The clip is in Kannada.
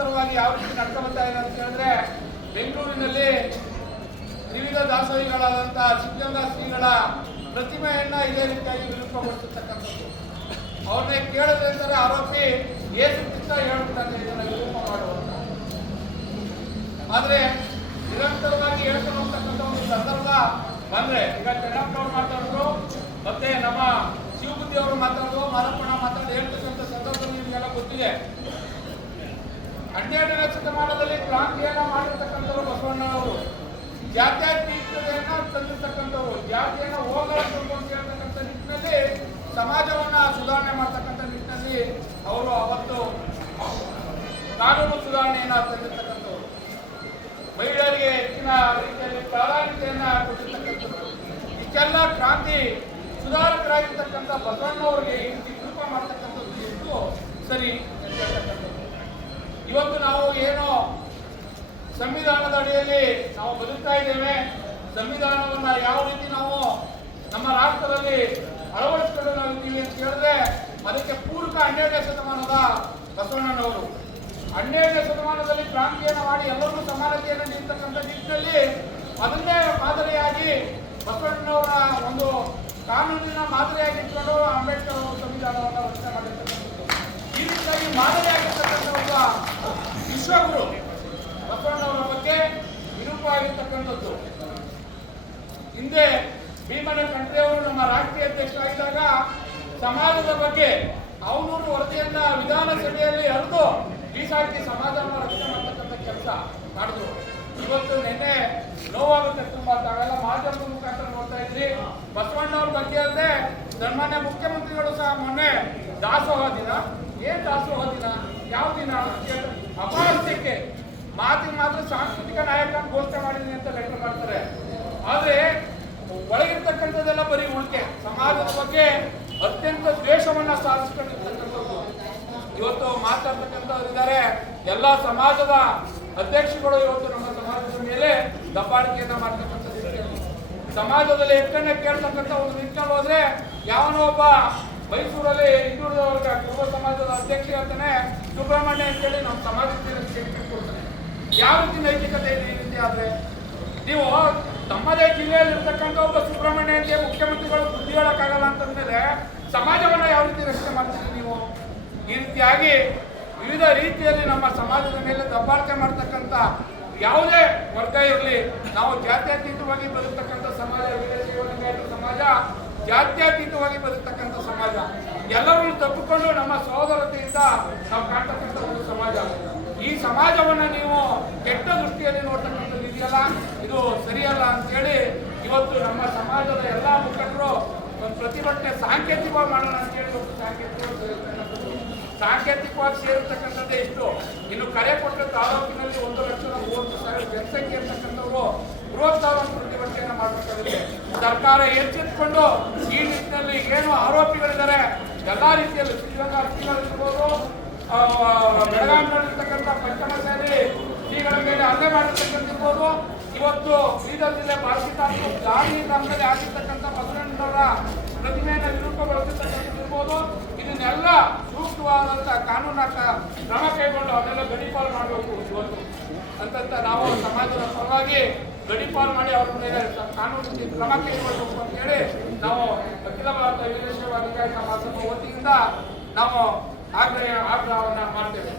ನಿರಂತರವಾಗಿ ಯಾವ ರೀತಿ ನಡ್ಕೊಳ್ತಾ ಇದೆ ಅಂತ ಹೇಳಿದ್ರೆ, ಬೆಂಗಳೂರಿನಲ್ಲಿ ವಿವಿಧ ದಾಸೋಹಿಗಳಾದಂತಹ ಸಿದ್ಧಗಂಗಾ ಶ್ರೀಗಳ ಪ್ರತಿಮೆಯನ್ನ ಇದೇ ರೀತಿಯಾಗಿ ವಿರೂಪಗೊಳಿಸತಕ್ಕಂಥದ್ದು ಅವ್ರನ್ನೇ ಕೇಳಿದ್ರೆ ಅಂತಾರೆ, ಆರೋಪಿ ಏಸು ಚಿತ್ರ ಹೇಳ್ಬಿಟ್ಟಾನೆ ಇದನ್ನ ವಿರೂಪ ಮಾಡುವಂತ. ಆದ್ರೆ ನಿರಂತರವಾಗಿ ಹೇಳ್ಕೊಂಡು ಒಂದು ಸಂದರ್ಭ ಬಂದ್ರೆ, ಈಗ ಚೆನ್ನಪ್ಪನವ್ರು ಮಾತಾಡಿದ್ರು, ಮತ್ತೆ ನಮ್ಮ ಶಿವಬುದ್ಧಿ ಅವರು ಮಾತಾಡಿದ್ರು ಮಾರಪ್ಪಣ ಮಾತಾಡಿ ಹೇಳ್ತಕ್ಕಂಥ ಸಂದರ್ಭ ನಿಮಗೆಲ್ಲ ಗೊತ್ತಿದೆ. ಶತಮಾನದಲ್ಲಿ ಕ್ರಾಂತಿಯನ್ನ ಮಾಡಿರ್ತಕ್ಕಂಥವ್ರು ಬಸವಣ್ಣನವರು ಜಾತ್ಯತೀತತೆಯನ್ನ ತಂದಿರ್ತಕ್ಕಂಥವ್ರು. ಜಾತಿಯನ್ನ ಹೋಗಲಾಡಿಸಬೇಕು ಅಂತ ಹೇಳ್ತಕ್ಕಂಥ ನಿಟ್ಟಿನಲ್ಲಿ ಸಮಾಜವನ್ನ ಸುಧಾರಣೆ ಮಾಡ್ತಕ್ಕಂಥ ನಿಟ್ಟಿನಲ್ಲಿ ಅವರು ಅವತ್ತು ಕಾನೂನು ಸುಧಾರಣೆಯನ್ನ ತಂದಿರ್ತಕ್ಕಂಥವ್ರು. ಮಹಿಳೆಯರಿಗೆ ಹೆಚ್ಚಿನ ರೀತಿಯಲ್ಲಿ ಪ್ರಾಧಾನ್ಯತೆಯನ್ನ ಕೊಟ್ಟಿರ್ತಕ್ಕಂಥವ್ರು. ಇಷ್ಟೆಲ್ಲ ಕ್ರಾಂತಿ ಸುಧಾರಕರಾಗಿರ್ತಕ್ಕಂಥ ಬಸವಣ್ಣವರಿಗೆ ಈ ರೀತಿ ಕೃಪ ಮಾಡ್ತಕ್ಕಂಥದ್ದು ಎಷ್ಟು ಸರಿ ಅಂತ ಇವತ್ತು ನಾವು ಏನು ಸಂವಿಧಾನದ ಅಡಿಯಲ್ಲಿ ನಾವು ಬದುಕ್ತಾ ಇದ್ದೇವೆ. ಸಂವಿಧಾನವನ್ನ ಯಾವ ರೀತಿ ನಾವು ನಮ್ಮ ರಾಷ್ಟ್ರದಲ್ಲಿ ಅಳವಡಿಸಿಕೊಳ್ಳಲಾಗುತ್ತೀವಿ ಅಂತ ಹೇಳಿದ್ರೆ ಅದಕ್ಕೆ ಪೂರಕ ಹನ್ನೆರಡನೇ ಶತಮಾನದ ಬಸವಣ್ಣನವರು. ಹನ್ನೆರಡನೇ ಶತಮಾನದಲ್ಲಿ ಕ್ರಾಂತಿಯನ್ನು ಮಾಡಿ ಎಲ್ಲರಿಗೂ ಸಮಾನತೆಯನ್ನು ನೀಡ್ತಕ್ಕಂಥ ನಿಟ್ಟಿನಲ್ಲಿ ಅದನ್ನೇ ಮಾದರಿಯಾಗಿ ಬಸವಣ್ಣನವರ ಒಂದು ಕಾನೂನಿನ ಮಾದರಿಯಾಗಿ ಇಟ್ಕೊಂಡು ಅಂಬೇಡ್ಕರ್ ಅವರು ಸಂವಿಧಾನವನ್ನು ರಚನೆ ಮಾಡಿರ್ತಕ್ಕಂಥದ್ದು. ಈ ರೀತಿಯಾಗಿ ಮಾದರಿಯಾಗಿರ್ತಕ್ಕಂಥ ಒಬ್ಬ ವಿಶ್ವಗುರು ಬಸವಣ್ಣವರ ಬಗ್ಗೆ ನಿರೂಪ ಆಗಿರ್ತಕ್ಕಂಥದ್ದು ಹಿಂದೆ ಭೀಮನ ಕಂಠ್ರೆಯವರು ನಮ್ಮ ರಾಷ್ಟ್ರೀಯ ಅಧ್ಯಕ್ಷರಾಗಿದ್ದಾಗ ಸಮಾಜದ ಬಗ್ಗೆ ಅವನೂರು ವರದಿಯನ್ನ ವಿಧಾನಸಭೆಯಲ್ಲಿ ಹರಿದು ಬೀಸಾಕಿ ಸಮಾಜವನ್ನು ರಕ್ಷಣೆ ಮಾಡ್ತಕ್ಕಂಥ ಕೆಲಸ ಮಾಡಿದ್ರು. ಇವತ್ತು ನಿನ್ನೆ ನೋವಾಗುತ್ತೆ ತುಂಬಾ. ತಾವೆಲ್ಲ ಮಾಧ್ಯಮದ ಮುಖಾಂತರ ನೋಡ್ತಾ ಇದ್ರಿ. ಬಸವಣ್ಣವ್ರ ಬಗ್ಗೆ ಅಲ್ಲದೆ ಸನ್ಮಾನ್ಯ ಮುಖ್ಯಮಂತ್ರಿಗಳು ಸಹ ಮೊನ್ನೆ ದಾಸೋಹ ದಿನ. ಏನ್ ದಾಸೋಹ ದಿನ? ಯಾವ ದಿನ ಅಪಾರಸ್ಯಕ್ಕೆ ಮಾತಿಗೆ ಮಾತ್ರ ಸಾಂಸ್ಕೃತಿಕ ನಾಯಕ ಘೋಷಣೆ ಮಾಡಿದ್ದೀನಿ ಅಂತ ಲೆಟರ್ ಮಾಡ್ತಾರೆ. ಆದ್ರೆ ಒಳಗಿರ್ತಕ್ಕಂಥದ್ದೆಲ್ಲ ಬರೀ ಉಳಿಕೆ. ಸಮಾಜದ ಬಗ್ಗೆ ಅತ್ಯಂತ ದ್ವೇಷವನ್ನ ಸಾಧಿಸ್ಕೊಂಡಿರ್ತಕ್ಕಂಥದ್ದು. ಇವತ್ತು ಮಾತಾಡ್ತಕ್ಕಂಥವ್ರು ಇದ್ದಾರೆ. ಎಲ್ಲ ಸಮಾಜದ ಅಧ್ಯಕ್ಷಗಳು ಇವತ್ತು ನಮ್ಮ ಸಮಾಜದ ಮೇಲೆ ದಬ್ಬಾಳಿಕೆಯನ್ನ ರೀತಿಯಲ್ಲಿ. ಸಮಾಜದಲ್ಲಿ ಎಷ್ಟನ್ನ ಕೇಳ್ತಕ್ಕಂಥ ಒಂದು ನಿಟ್ಟಿನಲ್ಲಿ ಹೋದ್ರೆ ಯಾವನೋ ಒಬ್ಬ ಮೈಸೂರಲ್ಲಿ ಹಿಂದುಳಿದ ವರ್ಗ ಸಮಾಜದ ಅಧ್ಯಕ್ಷ ಹೇಳ್ತಾನೆ ಸುಬ್ರಹ್ಮಣ್ಯ ಅಂತೇಳಿ ನಮ್ಮ ಸಮಾಜದ ಕೊಡ್ತಾನೆ ಯಾವ ರೀತಿ ನೈತಿಕತೆ ಇದೆ ಈ ರೀತಿ ಆದ್ರೆ? ನೀವು ತಮ್ಮದೇ ಜಿಲ್ಲೆಯಲ್ಲಿ ಇರ್ತಕ್ಕಂಥ ಒಬ್ಬ ಅಂತ ಮುಖ್ಯಮಂತ್ರಿಗಳು ಬುದ್ಧಿ ಹೇಳಕ್ಕಾಗಲ್ಲ ಅಂತಂದ್ರೆ ಸಮಾಜವನ್ನ ಯಾವ ರೀತಿ ರಕ್ಷಣೆ ಮಾಡ್ತೀರಿ ನೀವು? ಈ ರೀತಿಯಾಗಿ ವಿವಿಧ ರೀತಿಯಲ್ಲಿ ನಮ್ಮ ಸಮಾಜದ ಮೇಲೆ ದಬ್ಬಾಳಿಕೆ ಮಾಡ್ತಕ್ಕಂಥ ಯಾವುದೇ ವರ್ಗ ಇರಲಿ, ನಾವು ಜಾತ್ಯತೀತವಾಗಿ ಬದುಕ್ತಕ್ಕಂಥ ಸಮಾಜ ವೀರಶೈವ ಸಮಾಜ, ಜಾತ್ಯತೀತವಾಗಿ ಬದುಕ್ತಕ್ಕಂಥ ಸಮಾಜ ಎಲ್ಲರನ್ನು ತಪ್ಪಿಕೊಂಡು ನಮ್ಮ ಸಹೋದರತೆಯಿಂದ ನಾವು ಕಾಣ್ತಕ್ಕಂಥ ಒಂದು ಸಮಾಜ. ಈ ಸಮಾಜವನ್ನು ನೀವು ಕೆಟ್ಟ ದೃಷ್ಟಿಯಲ್ಲಿ ನೋಡ್ತಕ್ಕಂಥದ್ದು ಇದೆಯಲ್ಲ? ಇದು ಸರಿಯಲ್ಲ ಅಂತೇಳಿ ಇವತ್ತು ನಮ್ಮ ಸಮಾಜದ ಎಲ್ಲ ಮುಖಂಡರು ಒಂದು ಪ್ರತಿಭಟನೆ ಸಾಂಕೇತಿಕವಾಗಿ ಮಾಡೋಣ ಅಂತೇಳಿ ಒಂದು ಸಾಂಕೇತಿಕವಾಗಿ. ಸಾಂಕೇತಿಕವಾಗಿ ಸೇರಿರ್ತಕ್ಕಂಥದ್ದೇ ಇಷ್ಟು ಇನ್ನು ಕರೆ ಕೊಟ್ಟ ತಾಲೂಕಿನಲ್ಲಿ ಒಂದು ಲಕ್ಷದ ಮೂವತ್ತು ಸಾವಿರ ಜನಸಂಖ್ಯೆ ಇರ್ತಕ್ಕಂಥವ್ರು ಬೃಹತ್ ತಾಲೂಕು ಪ್ರತಿಭಟನೆಯನ್ನು ಮಾಡಬೇಕಾಗುತ್ತೆ ಸರ್ಕಾರ ಎಚ್ಚೆತ್ತುಕೊಂಡು ಈ ನಿಟ್ಟಿನಲ್ಲಿ ಏನು ಆರೋಪಿಗಳಿದ್ದಾರೆ, ಎಲ್ಲ ರೀತಿಯಲ್ಲಿ ಶ್ರೀರಂಗ ಬೆಳಗಾವಿ ಬೆಳಗಾವಿನಲ್ಲಿರ್ತಕ್ಕಂಥ ಪಂಚಮಸಾಲಿ ಶ್ರೀಗಳ ಮೇಲೆ ಹಲ್ಲೆ ಮಾಡಿರ್ತಕ್ಕಂಥದ್ದು ಇವತ್ತು ಬೀದರ್ ಜಿಲ್ಲೆ ಬಾಲ್ಕಿ ದಾಳಿ ಗ್ರಾಮದಲ್ಲಿ ಆಗಿರ್ತಕ್ಕಂಥ ಬಸವಣ್ಣನವರ ಪ್ರತಿಮೆಯನ್ನು ವಿರೂಪಗೊಳಿಸಿರ್ತಕ್ಕಂಥದ್ದು ಇದನ್ನೆಲ್ಲ ಸೂಕ್ತವಾದಂಥ ಕಾನೂನಾಕ ಕ್ರಮ ಕೈಗೊಂಡು ಅವನ್ನೆಲ್ಲ ಗಡಿಪಾಲು ಮಾಡಬೇಕು ಇವತ್ತು. ಅಂತಂತ ನಾವು ಸಮಾಜದ ಪರವಾಗಿ ಗಡಿಪಾಲು ಮಾಡಿ ಅವ್ರ ಮೇಲೆ ಕಾನೂನು ಕ್ರಮ ಕೈಗೊಳ್ಳಬೇಕು ಅಂತ ಹೇಳಿ ನಾವು ಅಖಿಲ ಭಾರತ ವೀರಶೈವ ಅಧಿಕಾರಿ ಸಮಾಜದ ವತಿಯಿಂದ ನಾವು ಆಗ್ರಹ ಆಗ್ರಹವನ್ನು ಮಾಡ್ತೇವೆ.